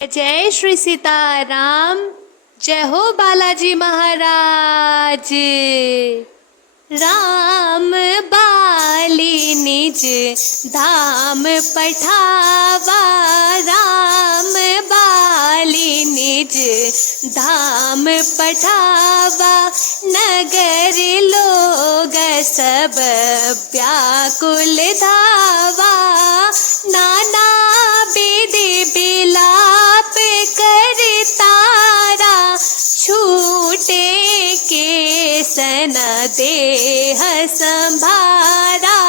जय श्री सीताराम। जय हो बालाजी महाराज। राम बाली निज धाम पठावा, राम बाली निज धाम पठावा। नगर लोग सब व्याकुल धावा, नाना विधि बिलाप कर तारा। छूटे केसन देह संभारा,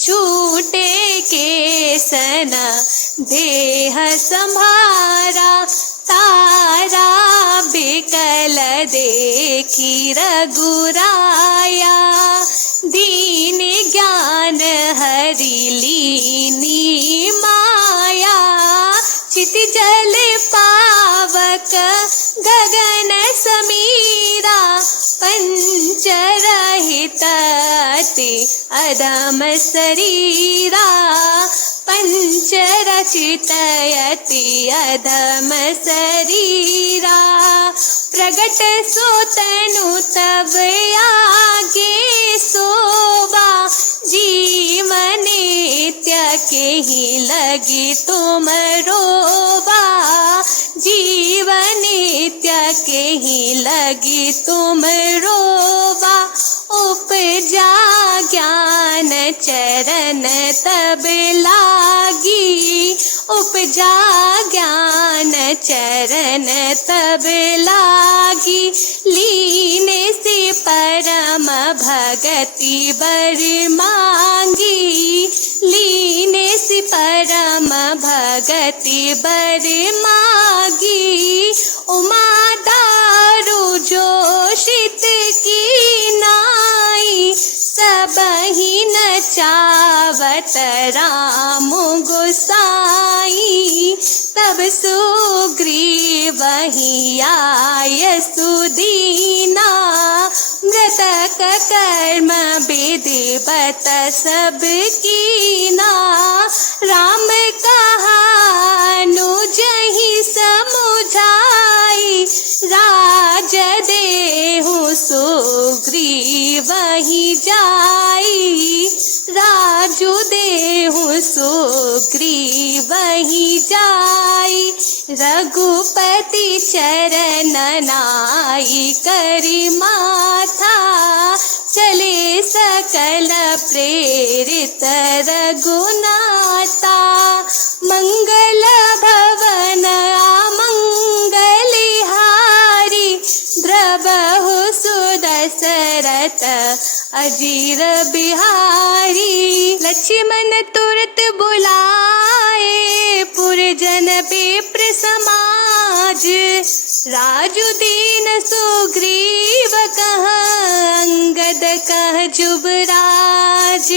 छूटे केसन देह संभारा। तारा बिकल देखी रघुराया, दीन ज्ञान हरि लीनी माया। चित जल पावक गगन समीरा, पंच रहित अति अधम शरीरा। पंच रचित अति अधम शरीरा, प्रगट सो तनु तब आगे सोवा। जीवन नित्य के ही लगी तुम रोवा, जीवन नित्य के ही लगी तुम रोवा। उपजा ज्ञान चरण तब लागी, उपजा ज्ञान चरण तब लागी। लीने से परम भगति बर मांगी, लीने से परम भगति बर मांगी। उमा दारु जोशित की नाई, सबहि नचावत राम गोसाई। तब सुग्रीव ही आय सुदीना, मृतक कर्म विधिवत सब कीना। राम कहानुज ही समुझाई, राज देहु सुग्रीव ही जाई। राजु देहु सुग्रीव ही जाई। रघुपति चरण नाई करि माथा, चले सकल प्रेरित रघुनाथा। मंगल भवन आमंगल हारी, द्रवहु सुदशरथ अजीर बिहारी। लक्ष्मण तुरत बुलाए, पुरजन विप्र समाज। राजु दीन सुग्रीव कहाँ, अंगद कह जुबराज।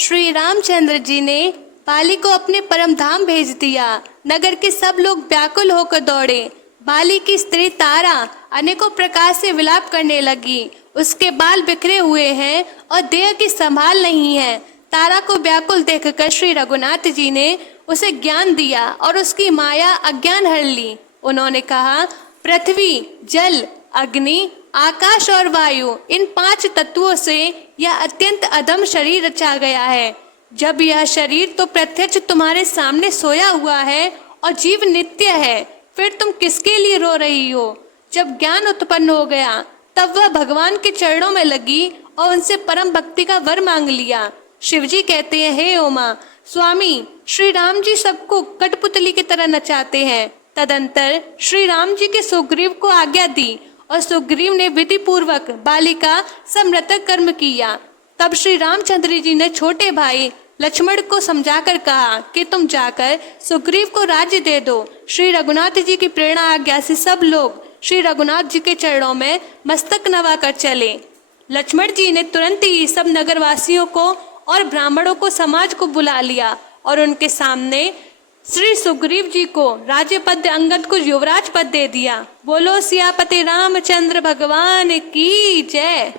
श्री रामचंद्र जी ने बाली को अपने परम धाम भेज दिया। नगर के सब लोग व्याकुल होकर दौड़े। बाली की स्त्री तारा अनेकों प्रकार से विलाप करने लगी। उसके बाल बिखरे हुए हैं और देह की संभाल नहीं है। तारा को व्याकुल देखकर श्री रघुनाथ जी ने उसे ज्ञान दिया और उसकी माया अज्ञान हर ली। उन्होंने कहा, पृथ्वी, जल, अग्नि, आकाश और वायु, इन 5 तत्वों से यह अत्यंत अधम शरीर रचा गया है। जब यह शरीर तो प्रत्यक्ष तुम्हारे सामने सोया हुआ है और जीव नित्य है, फिर तुम किसके लिए रो रही हो? जब ज्ञान उत्पन्न हो गया तब वह भगवान के चरणों में लगी और उनसे परम भक्ति का वर मांग लिया। शिवजी कहते हैं, हे उमा स्वामी, श्री राम जी सबको कठपुतली की तरह नचाते हैं। तदंतर श्री राम जी के सुग्रीव को आज्ञा दी और सुग्रीव ने विधि पूर्वक बाली का समृतक कर्म किया। तब श्री रामचंद्र जी ने छोटे भाई लक्ष्मण को समझाकर कहा कि तुम जाकर सुग्रीव को राज्य दे दो। श्री रघुनाथ जी की प्रेरणा आज्ञा से सब लोग श्री रघुनाथ जी के चरणों में मस्तक नवा कर चले। लक्ष्मण जी ने तुरंत ही सब नगरवासियों को और ब्राह्मणों को समाज को बुला लिया और उनके सामने श्री सुग्रीव जी को राज्य पद, अंगद को युवराज पद दे दिया। बोलो सियापति रामचंद्र भगवान की जय।